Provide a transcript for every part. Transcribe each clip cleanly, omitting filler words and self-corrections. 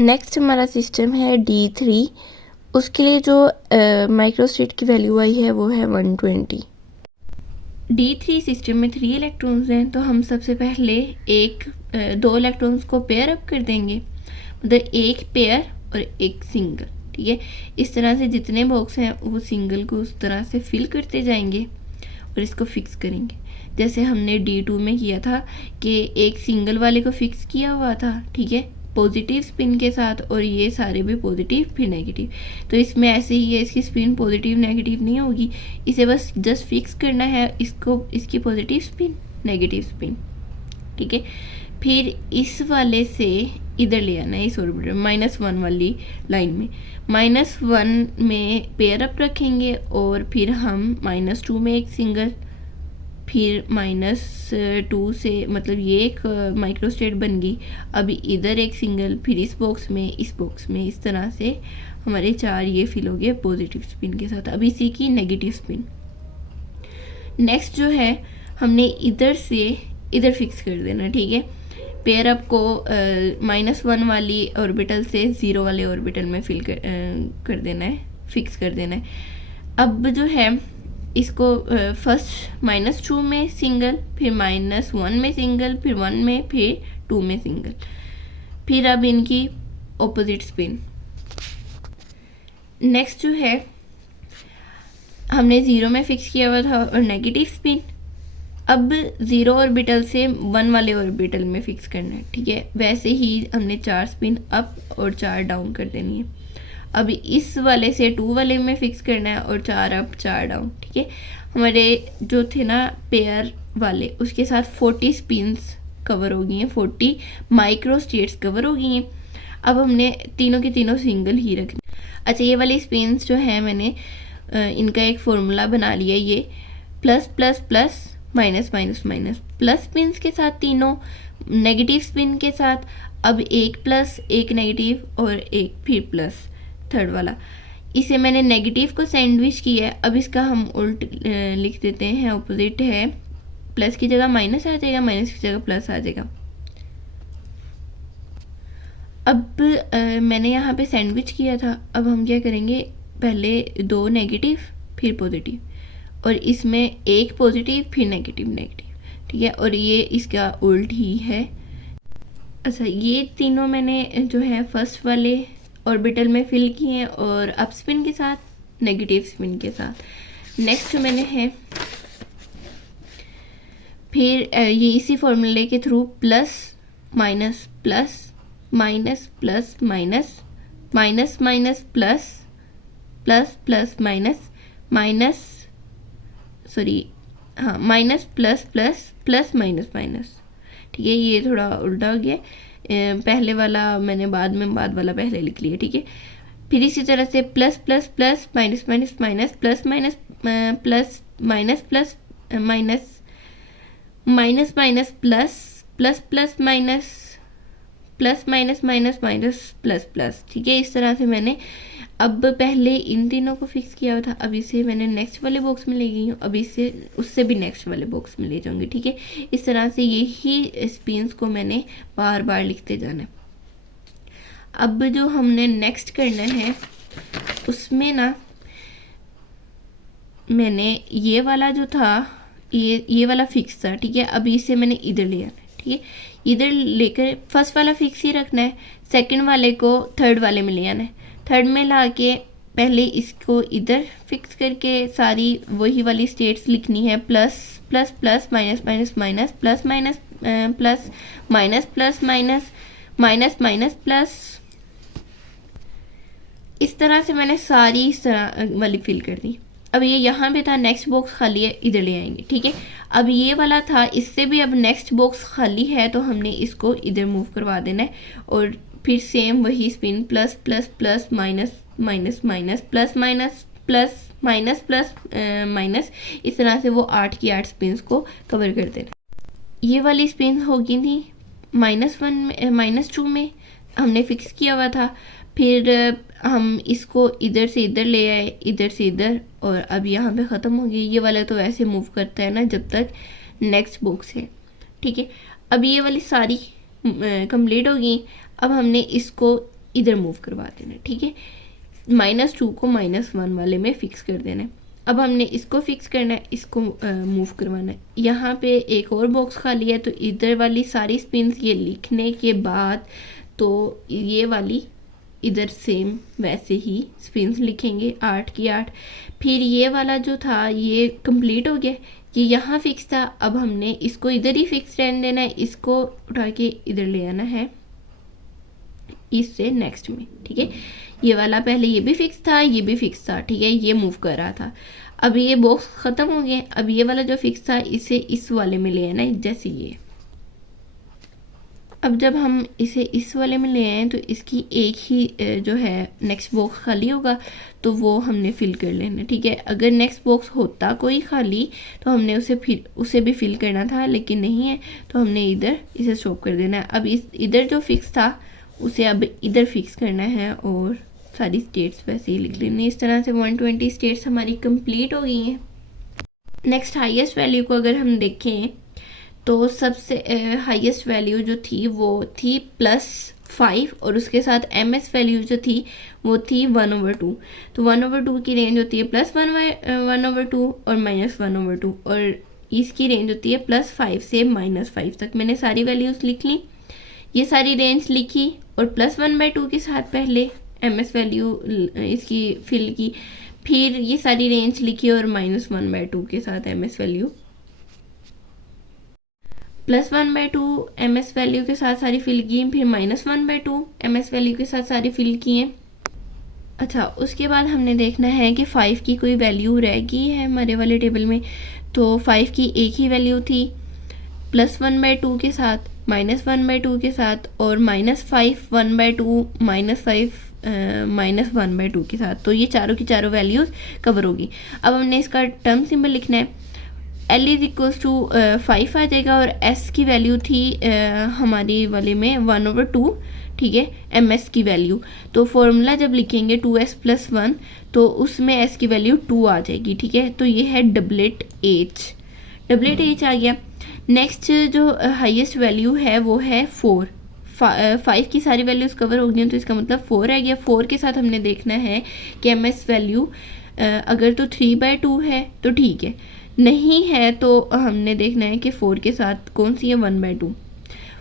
Next हमारा system है D3। उसके लिए जो माइक्रोस्टेट की वैल्यू आई है वो है 120। D3 सिस्टम में 3 इलेक्ट्रॉन्स हैं, तो हम सबसे पहले दो इलेक्ट्रॉन्स को पेयर अप कर देंगे, मतलब एक पेयर और एक सिंगल। ठीक है, इस तरह से जितने बॉक्स हैं वो सिंगल को उस तरह से फिल करते जाएंगे और इसको फिक्स करेंगे, जैसे हमने D2 में किया था कि एक सिंगल वाले को फिक्स किया हुआ था। ठीक है, पॉजिटिव स्पिन के साथ, और ये सारे भी पॉजिटिव फिर नेगेटिव। तो इसमें ऐसे ही है, इसकी स्पिन पॉजिटिव नेगेटिव नहीं होगी, इसे बस जस्ट फिक्स करना है इसको, इसकी पॉजिटिव स्पिन नेगेटिव स्पिन। ठीक है, फिर इस वाले से इधर ले आना है, इस ऑर्बिटल -1 वाली लाइन में, -1 में पेयर अप रखेंगे और फिर हम -2 में एक सिंगल, फिर -2 से मतलब ये एक माइक्रोस्टेट बन गई। अभी इधर एक सिंगल, फिर इस बॉक्स में, इस बॉक्स में, इस तरह से हमारे 4 ये फिल हो गए पॉजिटिव स्पिन के साथ। अब इसी की नेगेटिव स्पिन नेक्स्ट जो है हमने इधर से इधर फिक्स कर देना। ठीक है, पेयर अप को -1 वाली ऑर्बिटल से 0 वाले ऑर्बिटल में फिल कर देना है, फिक्स कर देना है। अब जो है इसको फर्स्ट -2 में सिंगल, फिर -1 में सिंगल, फिर 1 में, फिर 2 में सिंगल, फिर अब इनकी ऑपोजिट स्पिन। नेक्स्ट जो है हमने 0 में फिक्स किया हुआ था और नेगेटिव स्पिन, अब 0 ऑर्बिटल से 1 वाले ऑर्बिटल में फिक्स करना है। ठीक है, वैसे ही हमने 4 स्पिन अप और 4 डाउन कर देनी है। अब इस वाले से 2 वाले में फिक्स करना है और 4 अप 4 डाउन। ठीक है, हमारे जो थे ना पेयर वाले, उसके साथ 40 स्पिन्स कवर हो गई हैं, 40 माइक्रो स्टेट्स कवर हो गई हैं। अब हमने तीनों के तीनों सिंगल ही रखने। अच्छा, ये वाली स्पिन्स जो है मैंने इनका एक फॉर्मूला बना लिया, ये plus plus plus minus minus minus, plus spins के साथ तीनों, नेगेटिव स्पिन के साथ अब एक प्लस एक नेगेटिव और एक फिर प्लस थर्ड वाला। इसे मैंने नेगेटिव को सैंडविच किया है, अब इसका हम उल्ट लिख देते हैं, ऑपोजिट है, प्लस की जगह माइनस आ जाएगा, माइनस की जगह प्लस आ जाएगा। अब मैंने यहाँ पे सैंडविच किया था, अब हम क्या करेंगे, पहले 2 नेगेटिव फिर पॉजिटिव, और इसमें एक पॉजिटिव फिर नेगेटिव नेगेटिव। ठीक है, और ये इसका उल्ट ही है। अच्छा, ये तीनों मैंने जो है फर्स्ट वाले ऑर्बिटल में फिल किए हैं और अप स्पिन के साथ, नेगेटिव स्पिन के साथ। नेक्स्ट जो मैंने है फिर ये इसी फॉर्मूले के through plus minus plus minus plus minus minus minus plus plus plus minus minus minus plus plus plus minus minus. ठीक है, ये थोड़ा उल्टा हो गया, पहले वाला मैंने बाद वाला पहले लिख लिया। ठीक है, फिर इसी तरह से plus plus plus minus minus minus plus minus plus minus plus minus minus minus plus plus plus minus plus minus minus minus plus plus. ठीक है, इस तरह से मैंने अब पहले इन तीनों को फिक्स किया हुआ था, अब इसे मैंने नेक्स्ट वाले बॉक्स में ले गई हूँ, अब इसे उससे भी नेक्स्ट वाले बॉक्स में ले जाऊंगी। ठीक है, इस तरह से यही स्पिन्स को मैंने बार बार लिखते जाना है। अब जो हमने नेक्स्ट करना है उसमें ना मैंने ये वाला जो था, ये वाला फिक्स था। ठीक है, अभी इसे मैंने इधर ले आना है। ठीक है, इधर लेकर फर्स्ट वाला फिक्स ही रखना है, सेकंड वाले को थर्ड वाले में ले आना है, थर्ड में ला के पहले इसको इधर फिक्स करके सारी वही वाली स्टेट्स लिखनी है, plus plus plus minus minus minus plus minus plus minus plus minus minus minus plus. इस तरह से मैंने सारी इस तरह वाली फिल कर दी। अब ये यहाँ पे था, नेक्स्ट बॉक्स खाली है, इधर ले आएंगे। ठीक है, अब ये वाला था, इससे भी अब नेक्स्ट बॉक्स खाली है, तो हमने इसको इधर मूव करवा देना है और फिर सेम वही spin plus plus plus minus minus minus plus minus plus minus plus minus, इस तरह से वो 8 की 8 स्पिन्स को कवर कर देना। ये वाली स्पिन होगी थी -1 में, -2 में हमने फिक्स किया हुआ था, फिर हम इसको इधर से इधर ले आए, इधर से इधर, और अब यहाँ पे ख़त्म हो गई। ये वाला तो ऐसे मूव करता है ना जब तक नेक्स्ट बॉक्स है। ठीक है, अब ये वाली सारी कंप्लीट हो गई। अब हमने इसको इधर मूव करवा देना है, ठीक है। -2 को -1 वाले में फिक्स कर देना है। अब हमने इसको फिक्स करना है, इसको मूव करवाना है। यहाँ पे एक और बॉक्स खाली है, तो इधर वाली सारी स्पिन्स ये लिखने के बाद तो ये वाली इधर सेम वैसे ही स्पिन्स लिखेंगे 8 की 8। फिर ये वाला जो था ये कंप्लीट हो गया, ये यहाँ फिक्स था। अब हमने इसको इधर ही फिक्स रहने देना है, इसको उठा के इधर ले आना है इससे नेक्स्ट में, ठीक है। ये वाला पहले ये भी फिक्स था, ये भी फिक्स था, ठीक है, ये मूव कर रहा था। अब ये बॉक्स ख़त्म हो गया, अब ये वाला जो फिक्स था इसे इस वाले में ले आना है, जैसे ये। अब जब हम इसे इस वाले में ले आए तो इसकी एक ही जो है नेक्स्ट बॉक्स खाली होगा, तो वो हमने फिल कर लेना, ठीक है। अगर नेक्स्ट बॉक्स होता कोई खाली तो हमने उसे भी फिल करना था, लेकिन नहीं है तो हमने इधर इसे स्टॉप कर देना है। अब इधर जो फिक्स था उसे अब इधर फिक्स करना है और सारी स्टेट्स वैसे ही लिख लेनी। इस तरह से 120 स्टेट्स हमारी कंप्लीट हो गई हैं। नेक्स्ट हाईएस्ट वैल्यू को अगर हम देखें तो सबसे हाईएस्ट वैल्यू जो थी वो थी +5 और उसके साथ एमएस वैल्यू जो थी वो थी 1/2। तो 1/2 की रेंज होती है +1/2 और -1/2, और इसकी रेंज होती है +5 से -5 तक। मैंने सारी वैल्यूज़ लिख ली, ये सारी रेंज लिखी और +1/2 के साथ पहले एमएस वैल्यू इसकी फिल की, फिर ये सारी रेंज लिखी और -1/2 के साथ एमएस वैल्यू, +1/2 एमएस वैल्यू के साथ सारी फिल की, फिर -1/2 एमएस वैल्यू के साथ सारी फिल की हैं। अच्छा, उसके बाद हमने देखना है कि 5 की कोई वैल्यू रह गई है हमारे वाले टेबल में। तो 5 की एक ही वैल्यू थी, +1/2 के साथ, -1/2 के साथ और -5 1/2 -5 -1/2 के साथ। तो ये चारों की चारों वैल्यूज़ कवर होगी। अब हमने इसका टर्म सिंबल लिखना है, L = 5 आ जाएगा और S की वैल्यू थी हमारी वाले में 1/2, ठीक है, MS की वैल्यू। तो फॉर्मूला जब लिखेंगे 2S + 1 तो उसमें S की वैल्यू 2 आ जाएगी, ठीक है। तो ये है डबलेट H आ गया। नेक्स्ट जो हाईएस्ट वैल्यू है वो है 4। 5 की सारी वैल्यूज़ कवर हो गई, तो इसका मतलब 4 रह गया। 4 के साथ हमने देखना है कि MS वैल्यू अगर तो 3/2 है तो ठीक है, नहीं है तो हमने देखना है कि 4 के साथ कौन सी है, 1/2।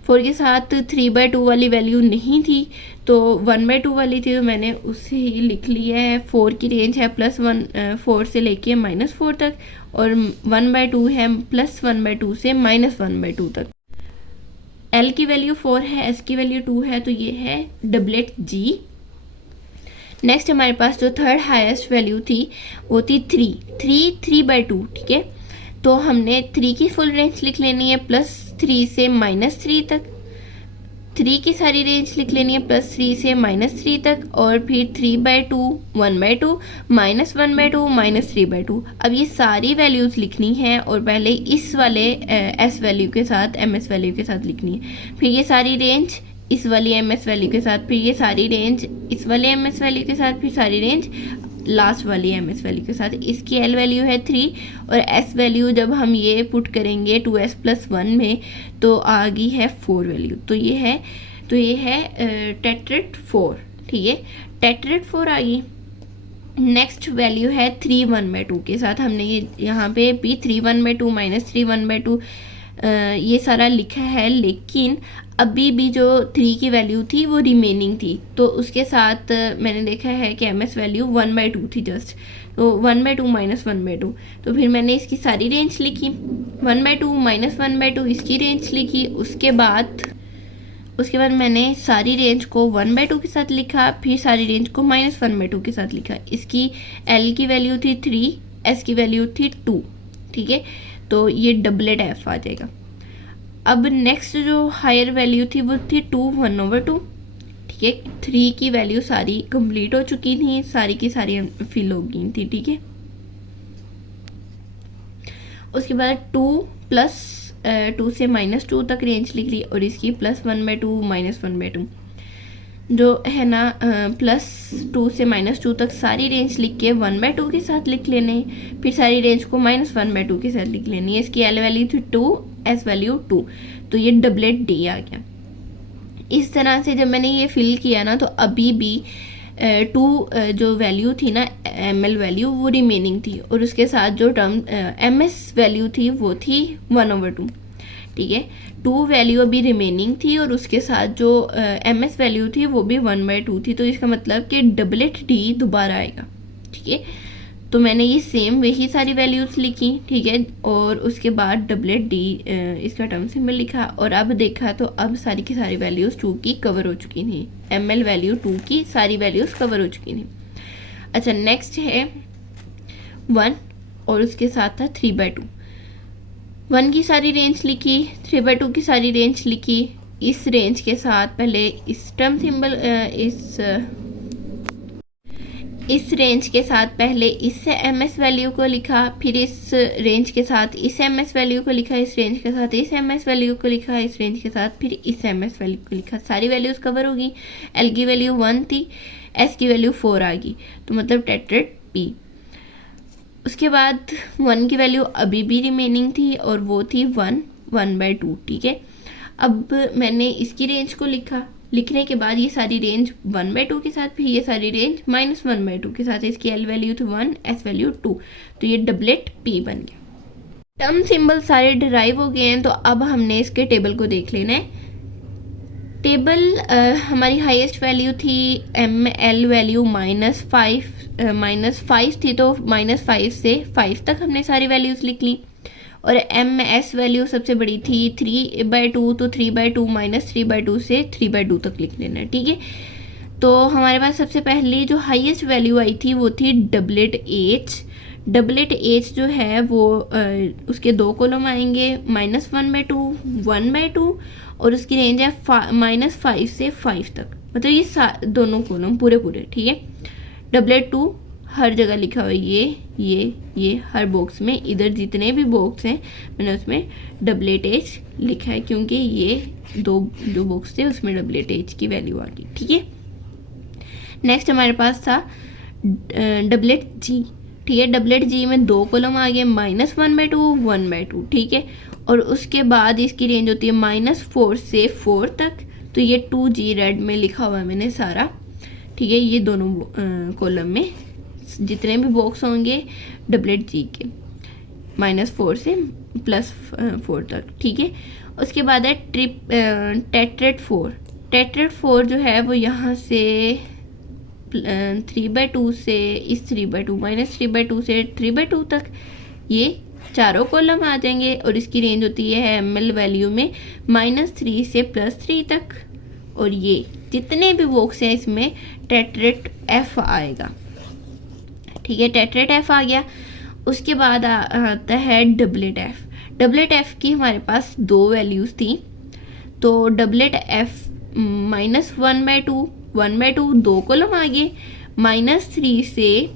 4 के साथ 3/2 वाली वैल्यू नहीं थी तो 1/2 वाली थी, तो मैंने उसे ही लिख लिया है। 4 की रेंज है +1 4 से लेके -4 तक, और 1/2 है +1/2 से -1/2 तक। L की वैल्यू 4 है, S की वैल्यू 2 है, तो ये है डबलेट G। नेक्स्ट हमारे पास जो थर्ड हाईएस्ट वैल्यू थी वो थी 3/2, ठीक है। तो हमने 3 की फुल रेंज लिख लेनी है +3 से -3 तक, 3 की सारी रेंज लिख लेनी है +3 से -3 तक, और फिर 3/2 1/2 -1/2 -3/2। अब ये सारी वैल्यूज़ लिखनी है और पहले इस वाले S वैल्यू के साथ MS वैल्यू के साथ लिखनी है, फिर ये सारी रेंज इस वाली MS वैल्यू के साथ, फिर ये सारी रेंज इस वाले MS वैल्यू के साथ, फिर सारी रेंज लास्ट वाली MS वैल्यू के साथ। इसकी L वैल्यू है 3 और S वैल्यू जब हम ये पुट करेंगे 2S + 1 में तो आ गई है 4 वैल्यू। तो ये है टेट्रेट 4, ठीक है, टेट्रेट 4 आ गई। नेक्स्ट वैल्यू है 3 1/2 के साथ। हमने ये यहाँ पे भी 3 1/2 -3 1/2 ये सारा लिखा है, लेकिन अभी भी जो 3 की वैल्यू थी वो रिमेनिंग थी, तो उसके साथ मैंने देखा है कि MS वैल्यू 1/2 थी जस्ट, तो 1/2 -1/2। तो फिर मैंने इसकी सारी रेंज लिखी, 1/2 -1/2 इसकी रेंज लिखी। उसके बाद मैंने सारी रेंज को 1/2 के साथ लिखा, फिर सारी रेंज को -1/2 के साथ लिखा। इसकी L की वैल्यू थी 3, S की वैल्यू थी 2, ठीक है, तो ये डबलेट F आ जाएगा। अब नेक्स्ट जो हायर वैल्यू थी वो थी 2 1/2, ठीक है। 3 की वैल्यू सारी कंप्लीट हो चुकी थी, सारी की सारी फिल हो गई थी, ठीक है। उसके बाद 2 + 2 से -2 तक रेंज लिख ली और इसकी +1/2 -1/2 जो है ना, +2 से -2 तक सारी रेंज लिख के 1/2 के साथ लिख लेने, फिर सारी रेंज को -1/2 के साथ लिख लेनी है। इसकी L वैल्यू थी 2, S वैल्यू 2, तो ये डबलेट D आ गया। इस तरह से जब मैंने ये फिल किया ना, तो अभी भी 2 जो वैल्यू थी ना, ml वैल्यू, वो रिमेनिंग थी, और उसके साथ जो टर्म ms वैल्यू थी वो थी 1/2। ठीक है, 2 वैल्यू अभी रिमेनिंग थी और उसके साथ जो ms वैल्यू थी वो भी 1/2 थी। तो इसका मतलब कि डबलेट d दोबारा आएगा। ठीक है, तो मैंने ये सेम वही सारी वैल्यूज लिखी। ठीक है, और उसके बाद डबलेट d इसका टर्म सिंबल लिखा, और अब देखा तो अब सारी की सारी वैल्यूज 2 की कवर हो चुकी थी। ml वैल्यू 2 की सारी वैल्यूज कवर हो चुकी थी। अच्छा, नेक्स्ट है 1 और उसके साथ था 3/2। 1 की सारी रेंज लिखी, 3/2 की सारी रेंज लिखी। इस रेंज के साथ पहले इस टर्म सिंबल इस रेंज के साथ पहले इस ms वैल्यू को लिखा, फिर इस रेंज के साथ इस ms वैल्यू को लिखा, इस रेंज के साथ इस ms वैल्यू को लिखा, इस रेंज के साथ फिर इस ms वैल्यू को लिखा। सारी वैल्यूज कवर होगी। l की वैल्यू 1 थी, s की वैल्यू 4 आ गई, तो मतलब टेट्रेट p। उसके बाद 1 की वैल्यू अभी भी रिमेनिंग थी और वो थी 1/2। ठीक है, अब मैंने इसकी रेंज को लिखा। लिखने के बाद ये सारी रेंज 1/2 के साथ, फिर ये सारी रेंज -1/2 के साथ। इसकी l वैल्यू थी 1, s वैल्यू 2, तो ये डबलेट p बन गया। टर्म सिंबल सारे डिराइव हो गए हैं, तो अब हमने इसके टेबल को देख लेना है। टेबल हमारी हाईएस्ट वैल्यू थी ml वैल्यू -5 थी, तो -5 से 5 तक हमने सारी वैल्यूज लिख ली। और ms वैल्यू सबसे बड़ी थी 3/2, तो 3/2 -3/2 से 3/2 तक लिख लेना। ठीक है, तो हमारे पास सबसे पहले जो हाईएस्ट वैल्यू आई थी वो थी डबलेट h। डबलेट h जो है वो उसके 2 कॉलम आएंगे, -1/2, 1/2, और उसकी रेंज है -5 से 5 तक, मतलब ये दोनों कॉलम पूरे। ठीक है, डबलेट 2 हर जगह लिखा हुआ है, ये हर बॉक्स में, इधर जितने भी बॉक्स हैं मैंने उसमें डबलेट h लिखा है, क्योंकि ये 2 जो बॉक्स थे उसमें डबलेट h की वैल्यू आ गई। ठीक है, नेक्स्ट हमारे पास था डबलेट g। ठीक है, डबलेट g में 2 कॉलम आ गए, -1/2, 1/2। ठीक है, और उसके बाद इसकी रेंज होती है -4 से 4 तक, तो ये 2g रेड में लिखा हुआ है मैंने सारा। ठीक है, ये दोनों कॉलम में जितने भी बॉक्स होंगे डबलेट जी के, -4 से +4 तक। ठीक है, उसके बाद है टेट्रेट 4। टेट्रेट 4 जो है वो यहाँ से 3/2 से इस 3/2 -3/2 से 3/2 तक ये चारों कॉलम आ जाएंगे, और इसकी रेंज होती है ml वैल्यू में -3 से +3 तक। और ये जितने भी बॉक्स हैं इसमें टेट्रेट f आएगा। ठीक है, टेट्रेट f आ गया। उसके बाद आता है डबलेट f। डबलेट f की हमारे पास 2 वैल्यूज थी, तो डबलेट f -1/2, 1/2, 2 कॉलम आ गए, -3 से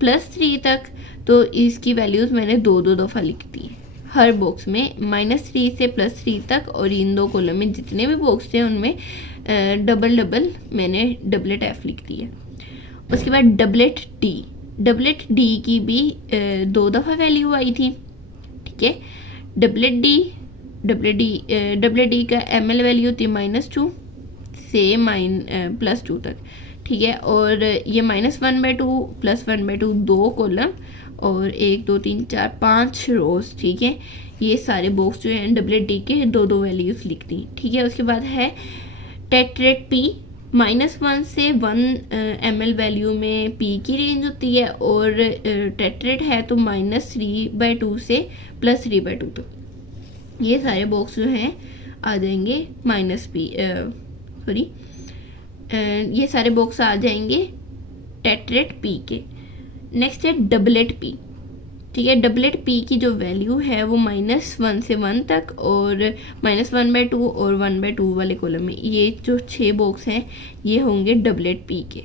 +3 तक, तो इसकी वैल्यूज मैंने 2 दफ़ा लिख दी हर बॉक्स में, -3 से +3 तक, और इन 2 कॉलम में जितने भी बॉक्स थे उनमें डबल मैंने डबलेट f लिख दिया। उसके बाद डबलेट d। डबलेट d की भी 2 दफ़ा वैल्यू आई थी। ठीक है, डबलेट d का ml वैल्यू थी -2 से +2 तक। ठीक है, और ये -1/2 +1/2 2 कॉलम और 1 2 3 4 5 रोज। ठीक है, ये सारे बॉक्स जो हैं डबलेट d के 2 वैल्यूज लिख दी। ठीक है, उसके बाद है टेट्रेट p। -1 से 1 ml वैल्यू में p की रेंज होती है, और टेट्रेट है तो -3/2 से +3/2 तक। ये सारे बॉक्स जो हैं आ जाएंगे ये सारे बॉक्स आ जाएंगे टेट्रेट p के। नेक्स्ट है डबलेट p। ठीक है, डबलेट p की जो वैल्यू है वो -1 से 1 तक, और -1/2 और 1/2 वाले कॉलम में, ये जो 6 बॉक्स हैं ये होंगे डबलेट p के।